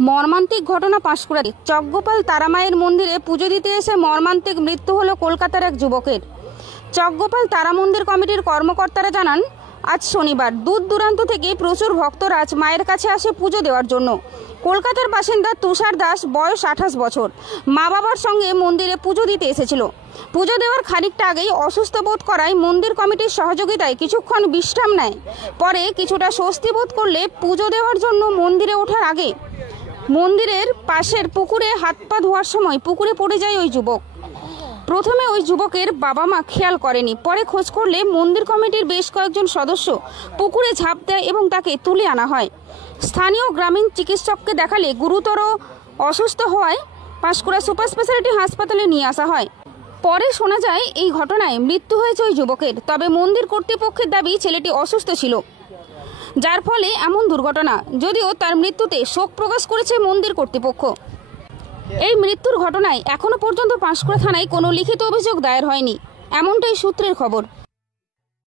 মর্মান্তিক ঘটনা পাঁশকুড়াতে চকগোপাল তারামায়ের মন্দিরে পুজো দিতে এসে মর্মান্তিক মৃত্যু হলো কলকাতার এক যুবকের। চকগোপাল তারা মন্দির কমিটির কর্মকর্তারা জানান, আজ শনিবার দূর দূরান্ত থেকে প্রচুর ভক্তরা আজ মায়ের কাছে আসে পুজো দেওয়ার জন্য। কলকাতার বাসিন্দা তুষার দাস, বয়স 28 বছর, মা বাবার সঙ্গে মন্দিরে পুজো দিতে এসেছিল। পুজো দেওয়ার খানিকটা আগেই অসুস্থ বোধ করায় মন্দির কমিটির সহযোগিতায় কিছুক্ষণ বিশ্রাম নেয়। পরে কিছুটা স্বস্তি বোধ করলে পুজো দেওয়ার জন্য মন্দিরে ওঠার আগে মন্দিরের পাশের পুকুরে হাত পা ধোয়ার সময় পুকুরে পড়ে যায় ওই যুবক। প্রথমে ওই যুবকের বাবা মা খেয়াল করেনি, পরে খোঁজ করলে মন্দির কমিটির বেশ কয়েকজন সদস্য পুকুরে ঝাঁপ দেয় এবং তাকে তুলে আনা হয়। স্থানীয় গ্রামীণ চিকিৎসককে দেখালে গুরুতর অসুস্থ হওয়ায় পাঁশকুড়া সুপার স্পেশালিটি হাসপাতালে নিয়ে আসা হয়। পরে শোনা যায় এই ঘটনায় মৃত্যু হয়েছে ওই যুবকের। তবে মন্দির কর্তৃপক্ষের দাবি ছেলেটি অসুস্থ ছিল, যার ফলে এমন দুর্ঘটনা। যদিও তার মৃত্যুতে শোক প্রকাশ করেছে মন্দির কর্তৃপক্ষ। এই মৃত্যুর ঘটনায় এখনো পর্যন্ত পাঁশকুড়া থানায় কোনো লিখিত অভিযোগ দায়ের হয়নি, এমনটাই সূত্রের খবর।